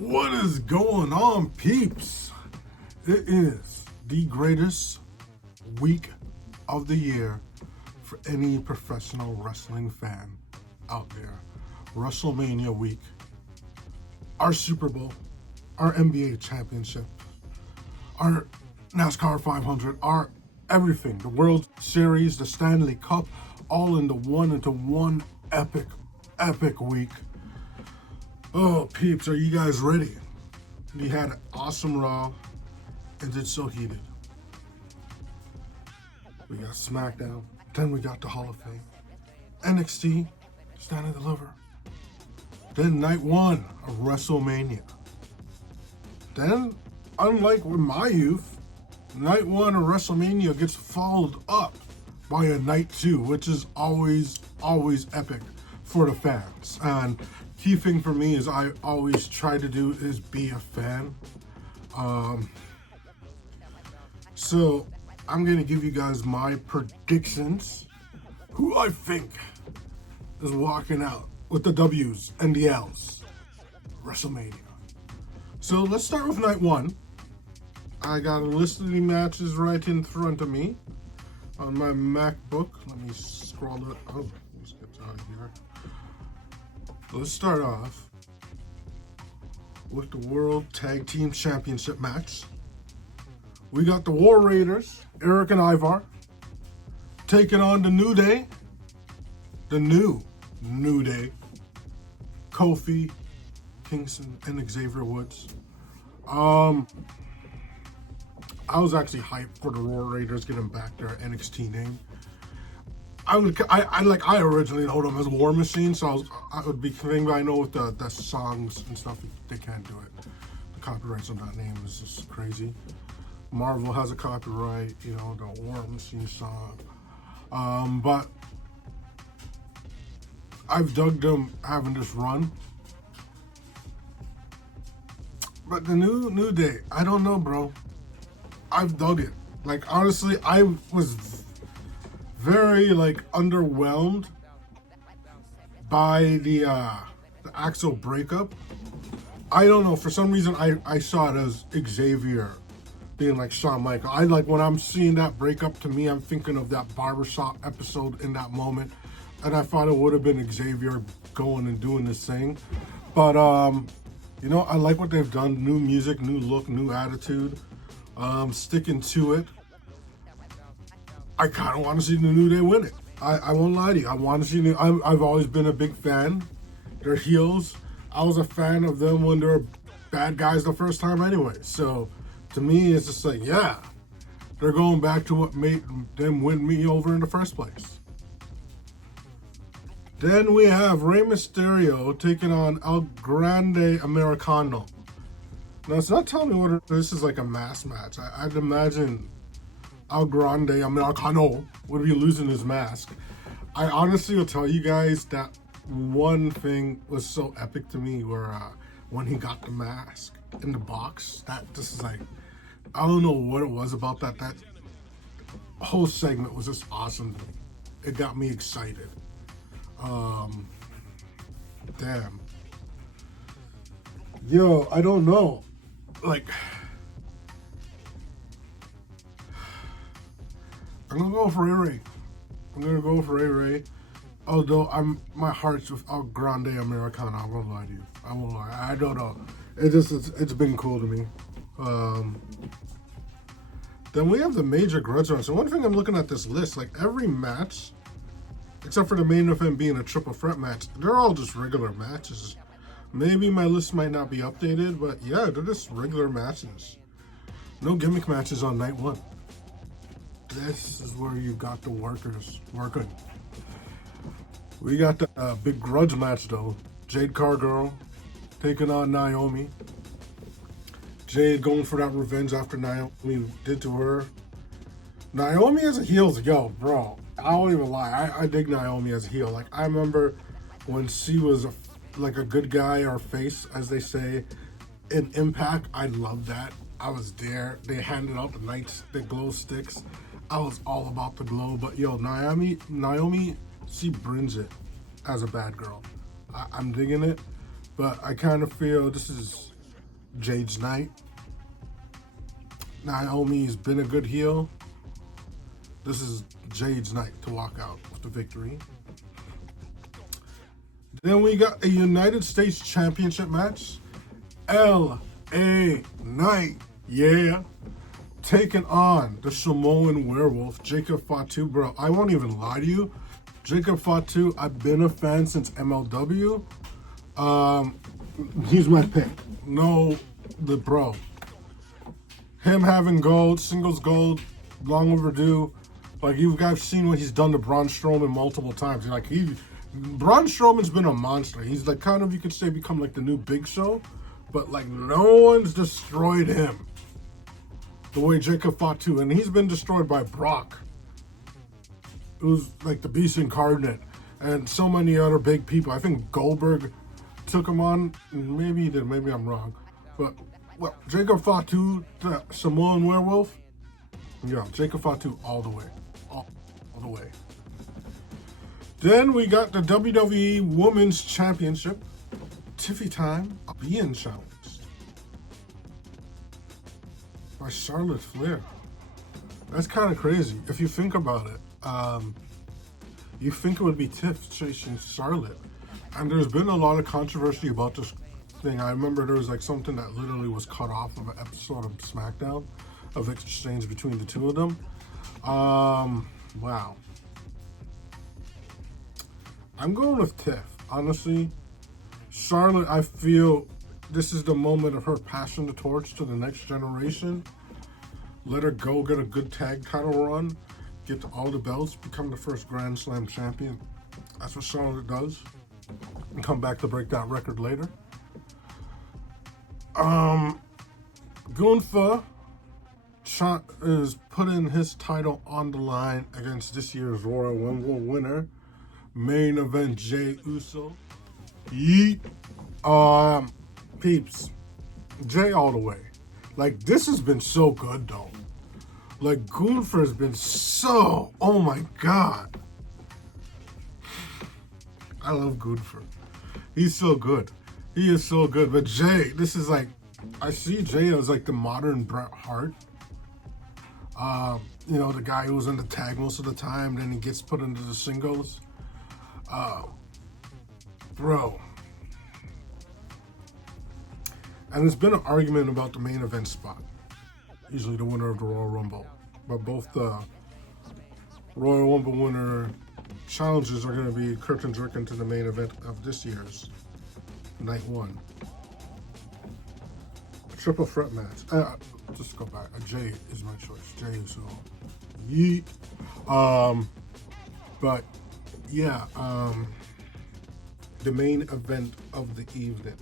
What is going on, peeps? It is the greatest week of the year for any professional wrestling fan out there. Wrestlemania week, our Super Bowl, our NBA championship, our NASCAR 500, our everything, the World Series, the Stanley Cup, all into one epic week. Oh, peeps, are you guys ready? We had an awesome Raw, and it's so heated. We got SmackDown, then we got the Hall of Fame, NXT, Stand and Deliver. Then night one of WrestleMania. Then, unlike with my youth, night one of WrestleMania gets followed up by a night two, which is always epic for the fans. And key thing for me is I always try to do is be a fan. So I'm gonna give you guys my predictions. Who I think is walking out with the W's and the L's. WrestleMania. So let's start with night one. I got a list of the matches right in front of me on my MacBook. Let me scroll it. Oh, let's get out of here. Let's start off with the World Tag Team Championship match. We got the War Raiders, Eric and Ivar, taking on the New Day, the New Day, Kofi, Kingston, and Xavier Woods. I was actually hyped for the War Raiders getting back their NXT name. I originally know them as War Machine, so I would be thinking, but I know with the songs and stuff, they can't do it. The copyrights on that name is just crazy. Marvel has a copyright, the War Machine song. But I've dug them having this run. But the New Day, I don't know, bro. I've dug it. Like, honestly, I was very, underwhelmed by the Axel breakup. I don't know. For some reason, I saw it as Xavier being like Shawn Michaels. When I'm seeing that breakup, to me, I'm thinking of that barbershop episode in that moment. And I thought it would have been Xavier going and doing this thing. But, I like what they've done. New music, new look, new attitude. Sticking to it. I kind of want to see the New Day win it. I won't lie to you. I want to see I've always been a big fan. They're heels. I was a fan of them when they were bad guys the first time anyway. So to me, it's just like, yeah, they're going back to what made them win me over in the first place. Then we have Rey Mysterio taking on El Grande Americano. Now, it's not telling me whether this is like a mass match. I'd imagine El Grande Americano would be losing his mask. I honestly will tell you guys that one thing was so epic to me where when he got the mask in the box, this is like, I don't know what it was about that. That whole segment was just awesome to me. It got me excited. Damn. Yo, I don't know. I'm gonna go for Ray. Although my heart's with El Grande Americano. I won't lie to you. I don't know. It's been cool to me. Then we have the major grudge match. So one thing I'm looking at this list, every match, except for the main event being a triple threat match, they're all just regular matches. Maybe my list might not be updated, but yeah, they're just regular matches. No gimmick matches on night one. This is where you got the workers working. We got the big grudge match though. Jade Cargill taking on Naomi. Jade going for that revenge after Naomi did to her. Naomi as a heel, yo, bro. I won't even lie. I dig Naomi as a heel. I remember when she was a good guy or face, as they say, in Impact. I loved that. I was there. They handed out the glow sticks. I was all about the glow. But yo, Naomi, she brings it as a bad girl. I'm digging it, but I kind of feel this is Jade's night. Naomi's been a good heel. This is Jade's night to walk out with the victory. Then we got a United States Championship match. L.A. Knight, yeah, taking on the Samoan Werewolf, Jacob Fatu. Bro, I won't even lie to you. Jacob Fatu, I've been a fan since MLW. He's my pick. No, the bro. Him having gold, singles gold, long overdue. Like, you guys seen what he's done to Braun Strowman multiple times. Like, Braun Strowman's been a monster. He's like, kind of, you could say, become like the new Big Show. But like, no one's destroyed him the way Jacob Fatu. And he's been destroyed by Brock, who's like the Beast Incarnate, and so many other big people. I think Goldberg took him on. Maybe he did. Maybe I'm wrong. But well, Jacob Fatu, the Samoan Werewolf. Yeah, Jacob Fatu all the way. All the way. Then we got the WWE Women's Championship. Tiffy Time being challenged by Charlotte Flair. That's kind of crazy if you think about it. You think it would be Tiff chasing Charlotte, and there's been a lot of controversy about this thing. I remember there was like something that literally was cut off of an episode of SmackDown of exchange between the two of them. Wow. I'm going with Tiff, honestly. Charlotte, I feel this is the moment of her passing the torch to the next generation. Let her go get a good tag title run, get to all the belts, become the first Grand Slam champion. That's what Charlotte does. And come back to break that record later. Gunther is putting his title on the line against this year's Royal Rumble winner, main event Jey Uso. Yeet. Peeps, Jay all the way. Like, this has been so good though. Like, Gunther has been so, oh my god. I love Gunther. He's so good. He is so good. But Jay, this is like, I see Jay as like the modern Bret Hart. You know, the guy who was in the tag most of the time, then he gets put into the singles. Bro. And there's been an argument about the main event spot. Usually the winner of the Royal Rumble. But both the Royal Rumble winner challenges are going to be curtain jerking to the main event of this year's Night 1. Triple threat match. Just go back. Jay is my choice. Jay is yeet. But yeah, the main event of the evening.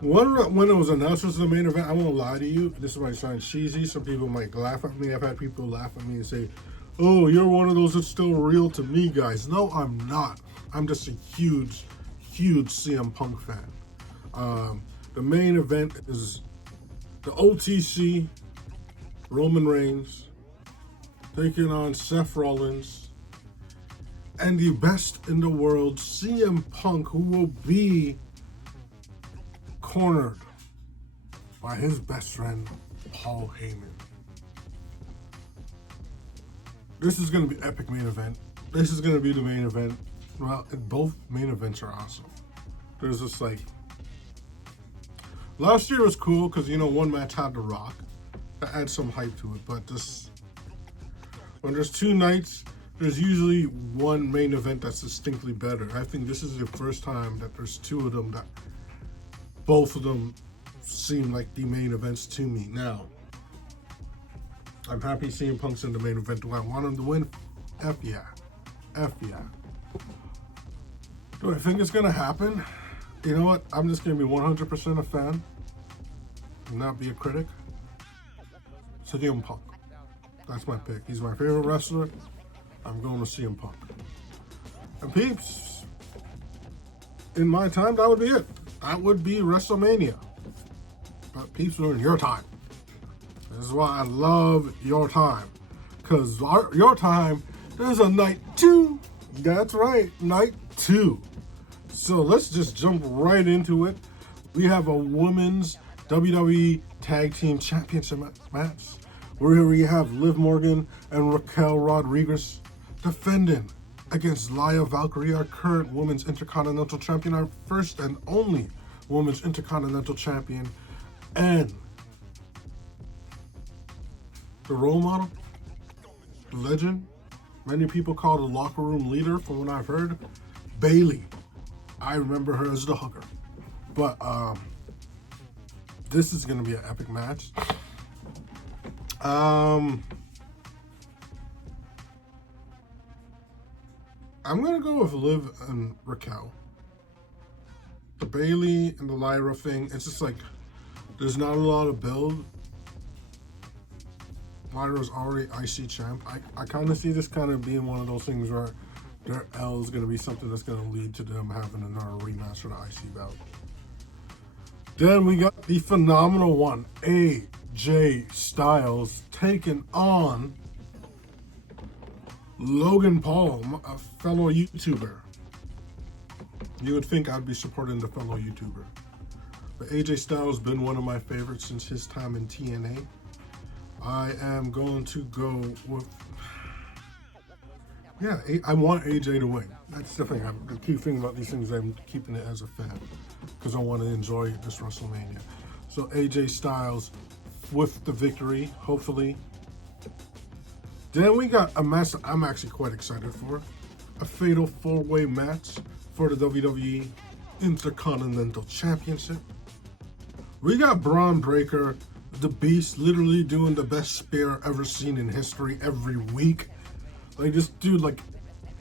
When it was announced as the main event, I won't lie to you, this might sound cheesy. Some people might laugh at me. I've had people laugh at me and say, oh, you're one of those that's still real to me, guys. No, I'm not. I'm just a huge, huge CM Punk fan. The main event is the OTC, Roman Reigns, taking on Seth Rollins, and the best in the world, CM Punk, who will be cornered by his best friend, Paul Heyman. This is going to be epic main event. This is going to be the main event. Well, both main events are awesome. There's just like, last year was cool because, you know, one match had The Rock. That adds some hype to it. But this, when there's two nights, there's usually one main event that's distinctly better. I think this is the first time that there's two of them that both of them seem like the main events to me. Now, I'm happy CM Punk's in the main event. Do I want him to win? F yeah. F yeah. Do I think it's going to happen? You know what? I'm just going to be 100% a fan and not be a critic. CM Punk. That's my pick. He's my favorite wrestler. I'm going to CM Punk. And peeps, in my time, that would be it. That would be WrestleMania. But peeps are in your time. This is why I love your time. Because your time, there's a night 2. That's right, night 2. So let's just jump right into it. we have a women's WWE Tag Team Championship match where we have Liv Morgan and Raquel Rodriguez defending against Laya Valkyrie, our current Women's Intercontinental Champion, our first and only Women's Intercontinental Champion, and the role model, the legend, many people call the locker room leader from what I've heard, Bayley. I remember her as the hugger. But this is going to be an epic match. I'm going to go with Liv and Raquel. The Bayley and the Lyra thing, it's just like, there's not a lot of build. Lyra's already IC champ. I kind of see this kind of being one of those things where their L is going to be something that's going to lead to them having another rematch for the IC belt. Then we got the phenomenal one, AJ Styles, taking on Logan Paul, a fellow YouTuber. You would think I'd be supporting the fellow YouTuber. But AJ Styles has been one of my favorites since his time in TNA. I am going to go with, yeah, I want AJ to win. That's the thing. The key thing about these things, I'm keeping it as a fan because I want to enjoy this WrestleMania. So AJ Styles with the victory, hopefully. Then we got a match that I'm actually quite excited for. A fatal four-way match for the WWE Intercontinental Championship. We got Braun Breaker, the Beast, literally doing the best spear ever seen in history every week. Like, this dude, like,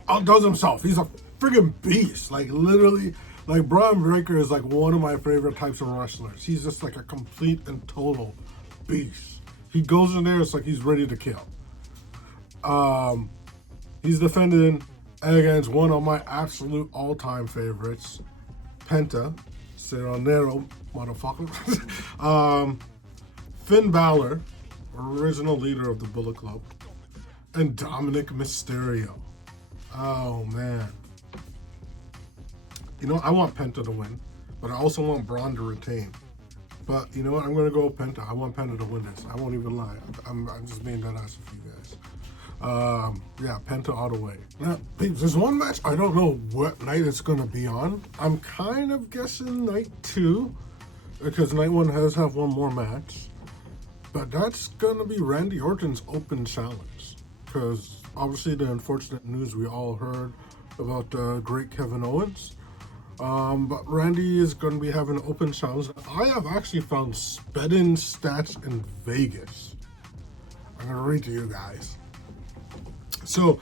outdoes himself. He's a friggin' beast. Like, literally, like, Braun Breaker is, like, one of my favorite types of wrestlers. He's just, like, a complete and total beast. He goes in there, it's like he's ready to kill. He's defending against one of my absolute all-time favorites, Penta, Seronero, motherfucker. Finn Balor, original leader of the Bullet Club, and Dominic Mysterio. Oh, man. You know, I want Penta to win, but I also want Braun to retain. But you know what? I'm going to go with Penta. I want Penta to win this. I won't even lie. I'm just being that nice with you guys. Yeah, Penta all the way. Now, there's one match I don't know what night it's going to be on. I'm kind of guessing night 2, because night 1 has have one more match. But that's going to be Randy Orton's open challenge. Because obviously the unfortunate news we all heard about the great Kevin Owens. But Randy is going to be having an open challenge. I have actually found betting stats in Vegas. I'm going to read to you guys. So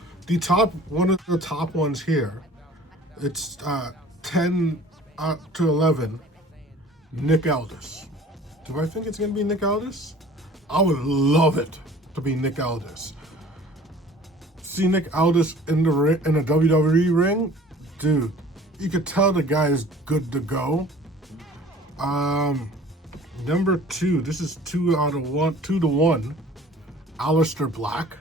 one of the top ones here, it's 10 to 11, Nick Aldis. Do I think it's going to be Nick Aldis? I would love it to be Nick Aldis. See Nick Aldis in a WWE ring? Dude, you could tell the guy is good to go. Number 2, this is 2 to 1. Aleister Black.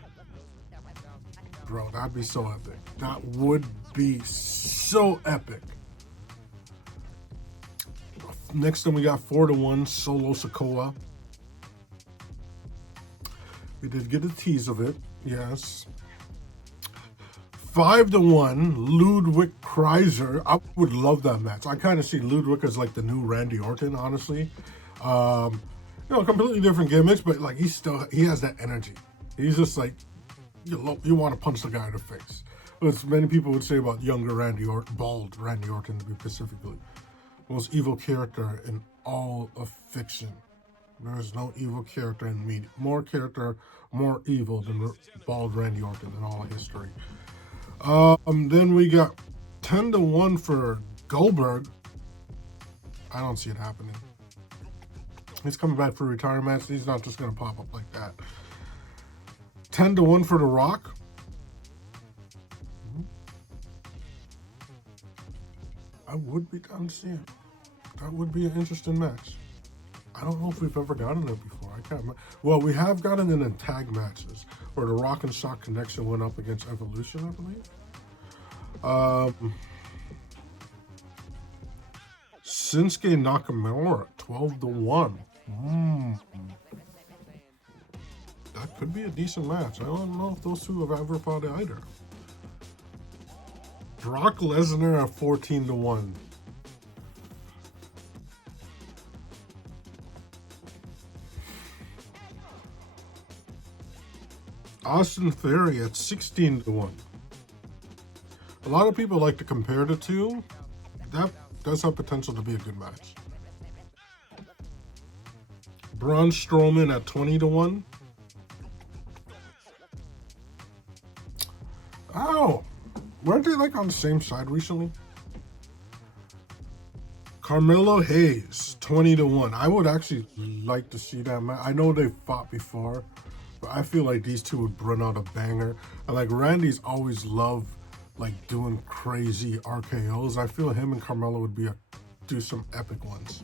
Bro, that'd be so epic. That would be so epic. Next time we got 4 to 1, Solo Sikoa. We did get a tease of it, yes. 5 to 1, Ludwig Kaiser. I would love that match. I kind of see Ludwig as like the new Randy Orton, honestly. You know, completely different gimmicks, but like he has that energy. He's just like, you want to punch the guy in the face. As many people would say about younger Randy Orton, bald Randy Orton to be specifically. Most evil character in all of fiction. There is no evil character in media. More character, more evil than bald Randy Orton in all of history. Then we got 10 to 1 for Goldberg. I don't see it happening. He's coming back for retirement. He's not just going to pop up like that. 10 to 1 for The Rock. I would be down to see it. That would be an interesting match. I don't know if we've ever gotten it before. I can't remember. Well, we have gotten it in tag matches where the Rock and Shock Connection went up against Evolution, I believe. Shinsuke Nakamura, 12-1. That could be a decent match. I don't know if those two have ever fought either. Brock Lesnar at 14-1. Austin Theory at 16-1. A lot of people like to compare the two. That does have potential to be a good match. Braun Strowman at 20-1. Oh, weren't they like on the same side recently? Carmelo Hayes, 20-1. I would actually like to see that match. I know they fought before, but I feel like these two would run out a banger. And like Randy's always loved like doing crazy RKOs. I feel him and Carmelo would do some epic ones.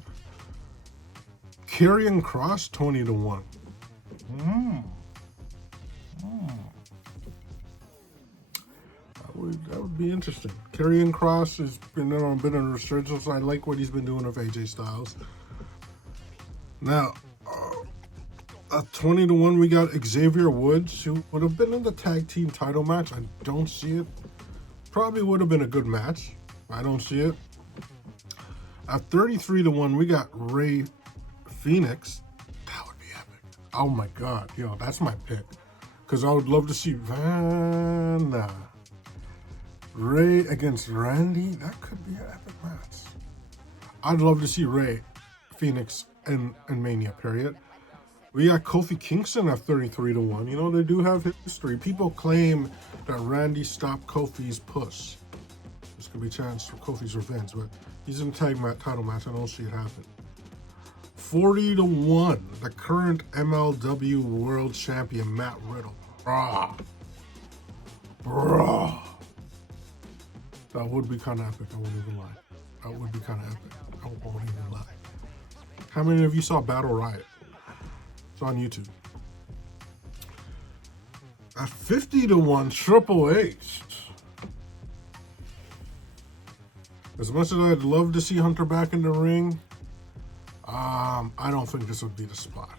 Karrion Kross, 20-1. That would be interesting. Karrion Kross has been in a resurgence. I like what he's been doing with AJ Styles. Now, at 20-1, we got Xavier Woods, who would have been in the tag team title match. I don't see it. Probably would have been a good match. I don't see it. At 33-1, we got Rey Fenix. That would be epic. Oh my God. Yo, that's my pick. Because I would love to see Vanna. Rey against Randy. That could be an epic match. I'd love to see Rey Fenix in Mania, period. We got Kofi Kingston at 33-1. You know, they do have history. People claim that Randy stopped Kofi's push. This could be a chance for Kofi's revenge, but he's in a title match. I don't see it happen. 40-1. The current MLW World Champion, Matt Riddle. Bruh. That would be kind of epic. I won't even lie. That would be kind of epic. I won't even lie. How many of you saw Battle Riot? It's on YouTube. At 50-1, Triple H. As much as I'd love to see Hunter back in the ring, I don't think this would be the spot.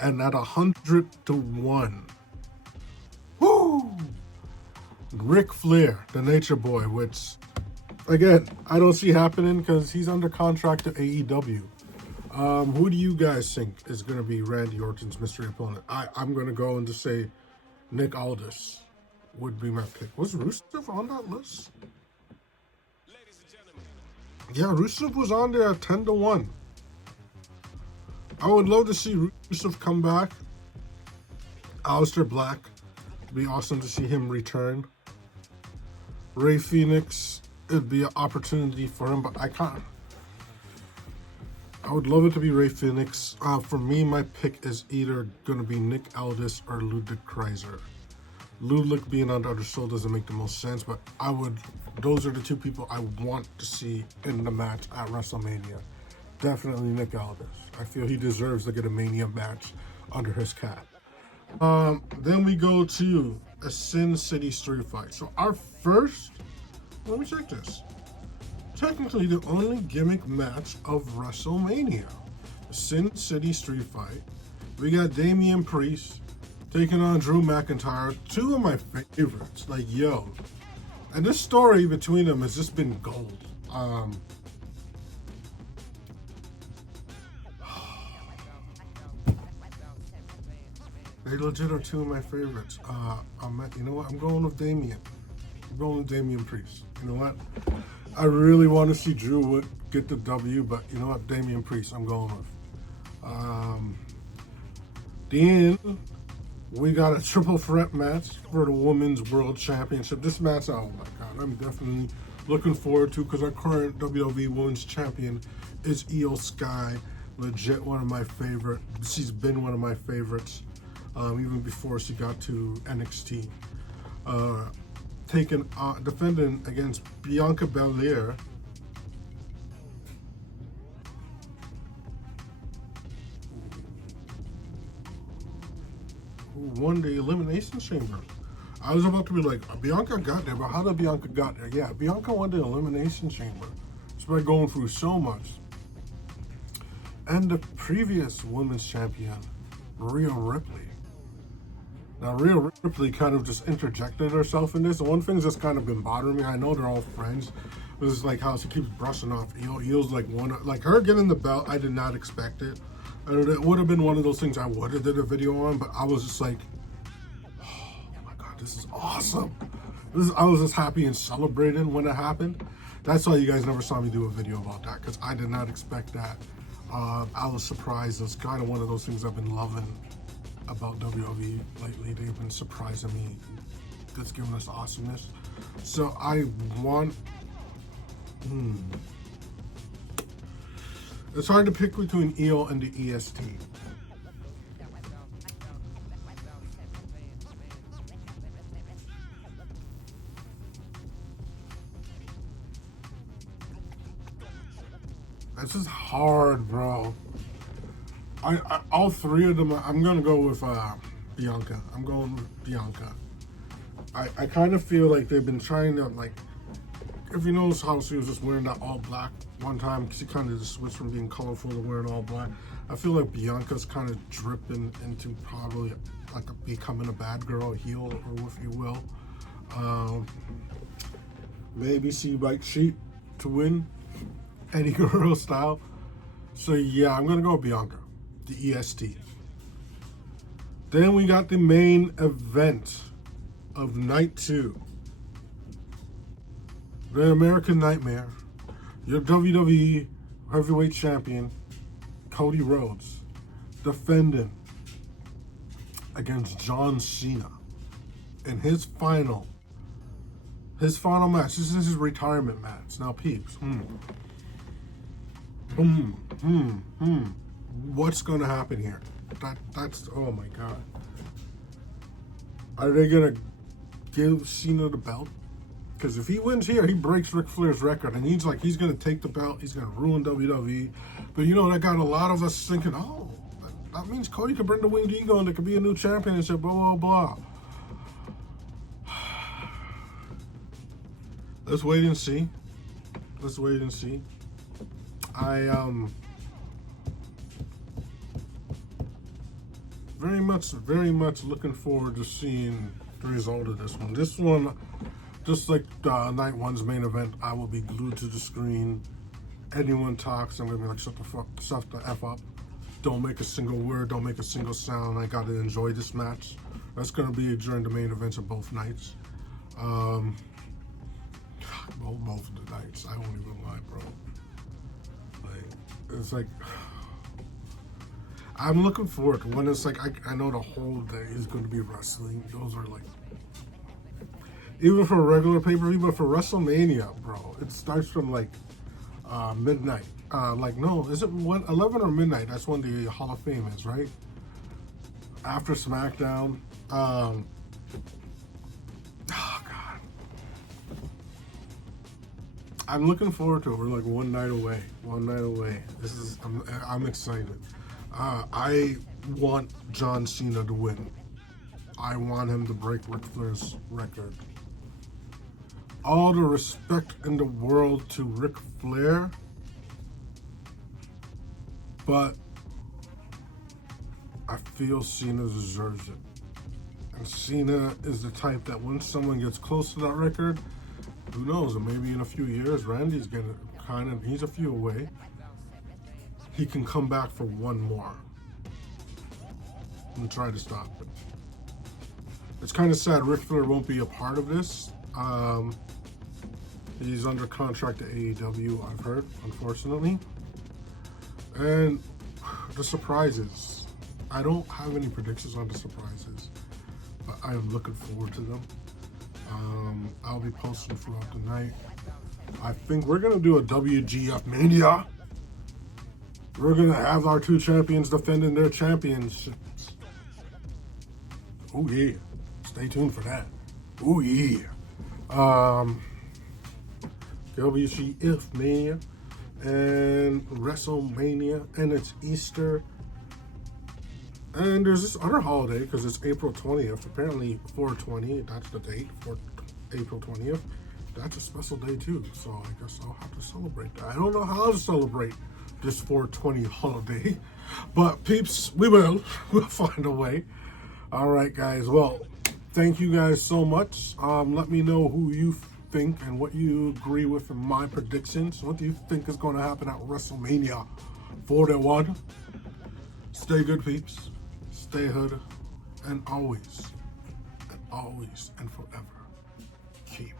And at 100-1, woo! Ric Flair, the Nature Boy, which, again, I don't see happening because he's under contract to AEW. Who do you guys think is going to be Randy Orton's mystery opponent? I'm going to go and just say Nick Aldis would be my pick. Was Rusev on that list? Yeah, Rusev was on there at 10-1. I would love to see Rusev come back. Aleister Black. It'd be awesome to see him return. Rey Fenix, it'd be an opportunity for him, but I can't. I would love it to be Rey Fenix. For me, my pick is either going to be Nick Aldis or Ludwig Kaiser. Ludwig being on the other soul doesn't make the most sense, but those are the two people I want to see in the match at WrestleMania. Definitely Nick Aldis. I feel he deserves to get a Mania match under his cap. Then we go to a Sin City Street Fight. So our first, let me check this. Technically the only gimmick match of WrestleMania. Sin City Street Fight. We got Damian Priest taking on Drew McIntyre. Two of my favorites. Like, yo. And this story between them has just been gold. They legit are two of my favorites. You know what? I'm going with Damian. I'm going with Damian Priest. You know what? I really want to see Drew get the W, but you know what? Damian Priest, I'm going with. Then we got a triple threat match for the Women's World Championship. This match, oh my God, I'm definitely looking forward to because our current WWE Women's Champion is Io Sky. Legit one of my favorite. She's been one of my favorites. Even before she got to NXT. Defending against Bianca Belair. Who won the Elimination Chamber. I was about to be like, Bianca got there, but how did Bianca got there? Yeah, Bianca won the Elimination Chamber. It's despite going through so much. And the previous women's champion, Rhea Ripley. Now, Rhea Ripley kind of just interjected herself in this. And one thing that's kind of been bothering me, I know they're all friends, is like how she keeps brushing off Io. Io's like like her getting the belt, I did not expect it. And it would have been one of those things I would have did a video on, but I was just like, oh my God, this is awesome. I was just happy and celebrating when it happened. That's why you guys never saw me do a video about that, because I did not expect that. I was surprised. It's kind of one of those things I've been loving about WWE lately. They've been surprising me. That's giving us awesomeness. So I want... It's hard to pick between Io and the EST. This is hard, bro. I all three of them, I'm gonna go with Bianca. I'm going with Bianca. I kind of feel like they've been trying to, like, if you notice how she was just wearing that all black one time, she kind of just switched from being colorful to wearing all black. I feel like Bianca's kind of dripping into probably like becoming a bad girl, heel, or if you will. Maybe she might cheat to win Eddie Guerrero style. So yeah, I'm gonna go with Bianca, the EST. Then we got the main event of night 2. The American Nightmare, your WWE Heavyweight Champion, Cody Rhodes, defending against John Cena in his final match. This is his retirement match. Now, peeps. What's going to happen here? That's, oh my God. Are they going to give Cena the belt? Because if he wins here, he breaks Ric Flair's record, and he's going to take the belt. He's going to ruin WWE. But you know, that got a lot of us thinking, oh, that means Cody could bring the winged ego, and there could be a new championship. Blah blah blah. Let's wait and see. Let's wait and see. I very much looking forward to seeing the result of this one. This one, just like night 1's main event, I will be glued to the screen. Anyone talks, I'm gonna be like, shut the F up. Don't make a single word, don't make a single sound. I gotta enjoy this match. That's gonna be during the main events of both nights. Both of the nights, I won't even lie, bro. Like, it's like, I'm looking forward to when it's like, I know the whole day is gonna be wrestling. Those are like, even for a regular pay-per-view, but for WrestleMania, bro, it starts from like midnight. Like, no, is it 11 or midnight? That's when the Hall of Fame is, right? After SmackDown. Oh God, I'm looking forward to it. We're like one night away. This is, I'm excited. I want John Cena to win. I want him to break Ric Flair's record. All the respect in the world to Ric Flair, but I feel Cena deserves it. And Cena is the type that when someone gets close to that record, who knows, maybe in a few years, Randy's gonna he's a few away. He can come back for one more and try to stop it. It's kind of sad Ric Flair won't be a part of this. He's under contract to AEW, I've heard, unfortunately. And the surprises. I don't have any predictions on the surprises, but I'm looking forward to them. I'll be posting throughout the night. I think we're going to do a WGF Mania. We're going to have our two champions defending their championships. Oh, yeah. Stay tuned for that. Oh, yeah. WGF Mania and WrestleMania, and it's Easter. And there's this other holiday because it's April 20th. Apparently 420, that's the date, for April 20th. that's a special day too. So I guess I'll have to celebrate that. I don't know how to celebrate this 420 holiday, but peeps, we will. We'll find a way. All right, guys. Well, thank you guys so much. Let me know who you think and what you agree with in my predictions. What do you think is going to happen at WrestleMania 41? Stay good, peeps. Stay hood. And always and forever keep